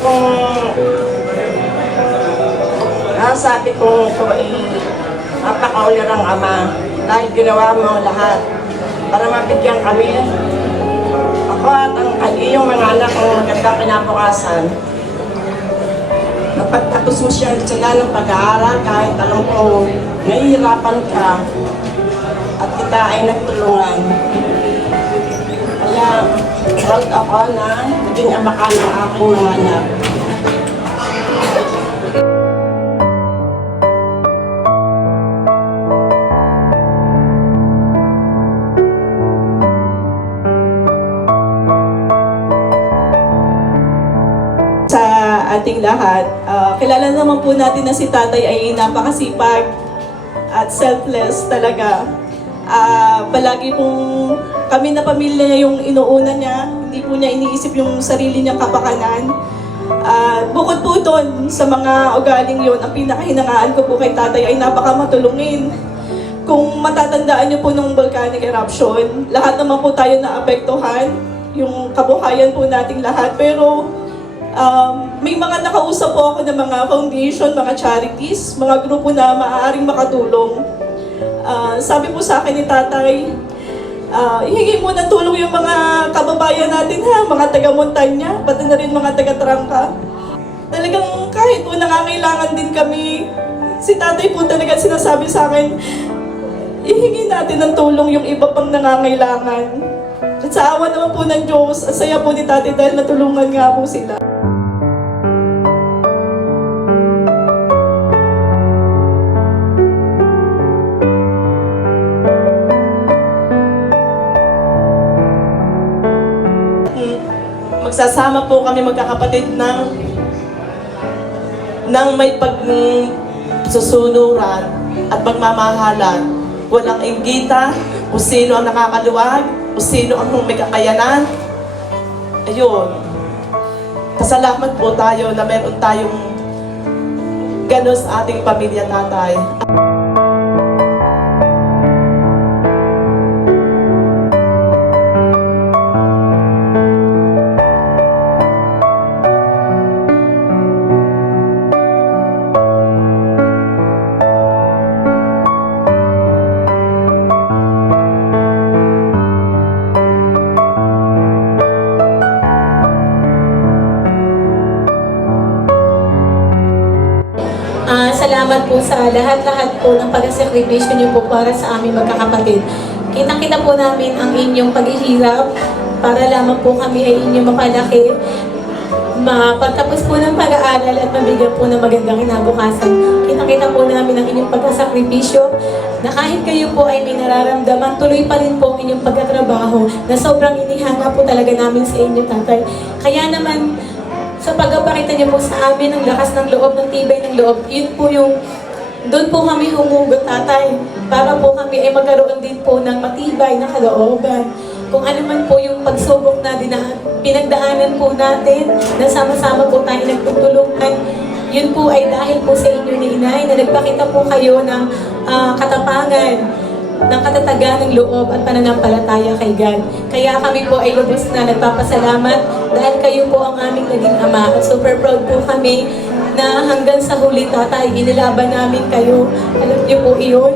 kung sabi kong ito ay napakaulirang Ama dahil ginawa mo lahat para mabigyan kami. Ako at ang iyong mga anak ng magandang kinabukasan. Napagtapos mo sila ng pag-aaral kahit alam kong nahihirapan ka at kita ay nagtulungan. Kaya proud ako na naging ama ka ng aking mga anak. Ating lahat. Kilala naman po natin na si tatay ay napakasipag at selfless talaga. Palagi pong kami na pamilya niya yung inuuna niya, hindi po niya iniisip yung sarili niyang kapakanan. Bukod po doon sa mga ugaling yon, ang pinakahinangaan ko po kay tatay ay napakamatulungin. Kung matatandaan niyo po nung volcanic eruption, lahat naman po tayo naapektuhan, yung kabuhayan po nating lahat. Pero may mga nakausap po ako ng mga foundation, mga charities, mga grupo na maaaring makatulong. Sabi po sa akin ni tatay, ihingi mo ng tulong yung mga kababayan natin ha, mga taga-montanya, pati na rin mga taga-trangka. Talagang kahit po nangangailangan din kami, si tatay po talaga sinasabi sa akin, ihingi natin ng tulong yung iba pang nangangailangan. At sa awa naman po ng Diyos, ang saya po ni tatay dahil natulungan nga po sila. Magsasama po kami magkakapatid ng may pagsusunuran at pagmamahalan. Walang inggita kung sino ang nakakaluwag, kung sino ang may kakayanan. Ayun. Pasalamat po tayo na meron tayong gano'n sa ating pamilya, tatay. Salamat po sa lahat-lahat po ng pag-sakripisyo niyo po para sa aming magkakapatid. Kitang-kita po namin ang inyong paghihirap para lamang po kami ay inyong mapalaki, mapagtapos po ng pag-aaral at mabigyan po ng magandang kinabukasan. Kitang-kita po namin ang inyong pag-sakripisyo na kahit kayo po ay may nararamdaman, tuloy pa rin po ang inyong pagkatrabaho na sobrang inihanga po talaga namin sa inyo, tatay. Kaya naman, sa pagpapakita niyo po sa amin ng lakas ng loob, ng tibay ng loob, yun po yung, doon po kami humugot, tatay, para po kami ay magkaroon din po ng matibay na kalooban. Kung ano man po yung pagsubok na pinagdaanan po natin, na sama-sama po tayo nagtutulungan, yun po ay dahil po sa inyo ni Inay, na nagpakita po kayo ng katapangan, ng katatagan ng loob at pananampalataya kay God. Kaya kami po ay lubos na nagpapasalamat dahil kayo po ang aming naging ama. At super proud po kami na hanggang sa huli, tatay, inilaban namin kayo. Alam niyo po iyon.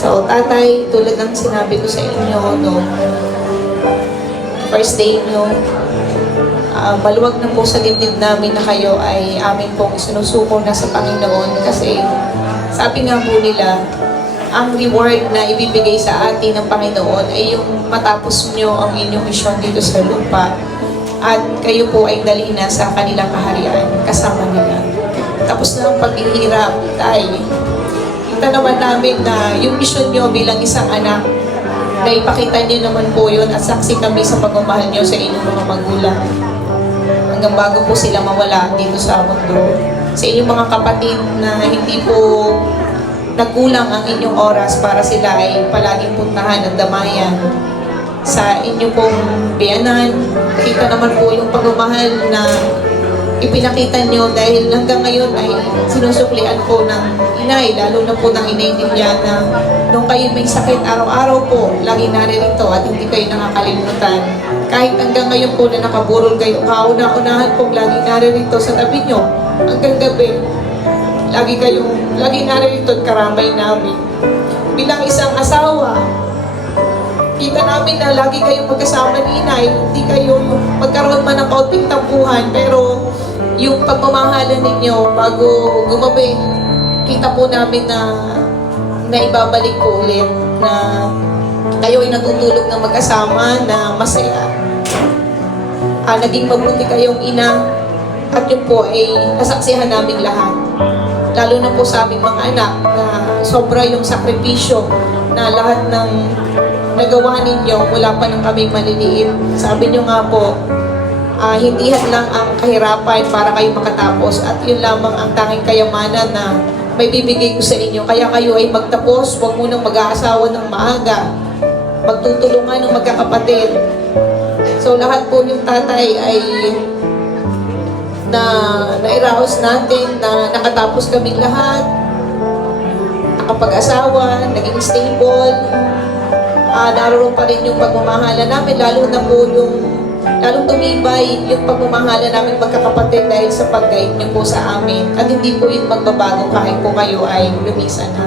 So, tatay, tulad ng sinabi ko sa inyo, no, first day nyo, maluwag na po sa dibdib namin na kayo ay amin pong isinusuko na sa Panginoon kasi sabi nga po nila, ang reward na ibibigay sa atin ng Panginoon ay yung matapos nyo ang inyong misyon dito sa lupa at kayo po ay dalhin na sa kanilang kaharian kasama nila. Tapos na ang paghihirap, tay, kita naman namin na yung mission nyo bilang isang anak, na ipakita nyo naman po yun at saksi kami sa pagmamahal nyo sa inyong mga magulang. Hanggang bago po sila mawala dito sa mundo. Sa inyong mga kapatid na hindi po nagkulang ang inyong oras para sila ay palaging puntahan at damayan sa inyong pong biyanan. Kita naman po yung pagmamahal na ipinakita nyo dahil hanggang ngayon ay sinusuklian po ng inay, lalo na po ng inay Liliana. Nung kayo may sakit araw-araw po, lagi naririto at hindi kayo nakakalimutan. Kahit hanggang ngayon po na nakaburol kayo, kauna-unahan pong lagi naririto sa tabi nyo. Hanggang gabi, lagi naririto at karamay namin. Bilang isang asawa, kita namin na lagi kayong magkasama ni inay, hindi kayo magkaroon man ng kaunting tampuhan, pero yung pagmamahalan ninyo bago gumabi, kita po namin na ibabalik po ulit na kayo ay natutulog ng magkasama na masaya. Naging mabuti kayong ina at yun po ay nasaksihan namin lahat. Lalo na po sa aming mga anak na sobra yung sakripisyo na lahat ng nagawa ninyo mula pa nang kaming maliliit. Sabi nyo nga po, hindi lang ang kahirapan para kayo makatapos at yun lamang ang tanging kayamanan na may bibigay ko sa inyo. Kaya kayo ay magtapos, huwag munang mag-aasawa ng maaga. Magtutulungan ng magkakapatid. So lahat po yung tatay ay nairaos natin na nakatapos kaming lahat, nakapag-asawa, naging stable. Naroon pa rin yung pagmamahala namin, lalo na po yung lalong tumibay yung pagmamahala namin magkakapatid dahil sa pag-guide niyo po sa amin at hindi po yung magbabago kahit po kayo ay lumisa na.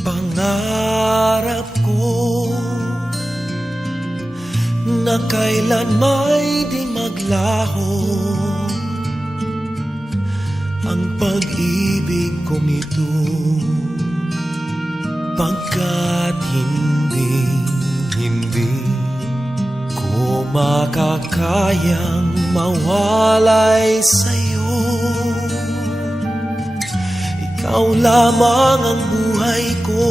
Pangarap ko na kailan may di maglaho ang pag-ibig kong ito, pagkat hindi ko makakayang mawalay sa'yo. Ikaw lamang ang buhay ko,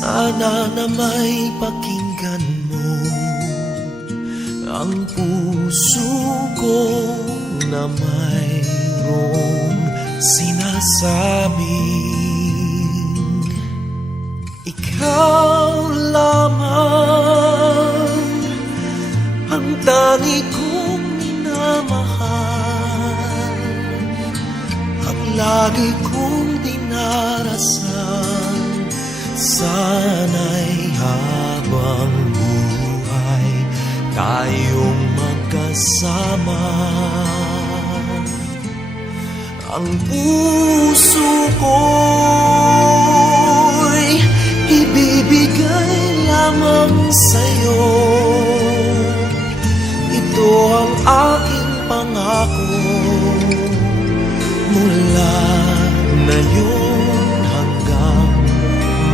sana na may pakinggan mo ang puso ko na mayroong sinasabing ikaw lamang ang tangi kong minamahal, ang lagi kong dinarasal. Sana'y habang buhay tayong magkasama. Ang puso ko'y ibibigay lamang sa'yo. Ito ang aking pangako mula ngayon hanggang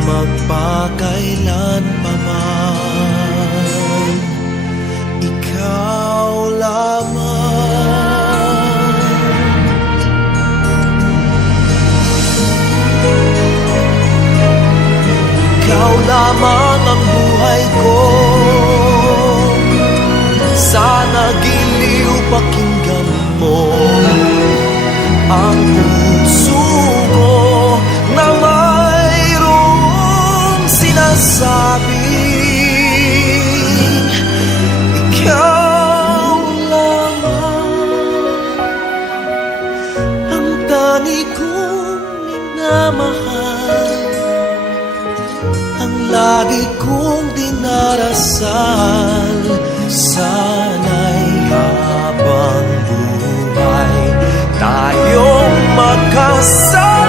magpakailan pa man. Ikaw lamang. Ikaw lamang ang buhay ko, sana giliw pakinggan mo ang puso ko na mayroong sinasabing ikaw lamang ang tangi kong minamahal, ang lagi kong dinarasal. Sana'y habang buhay tayong magkasama.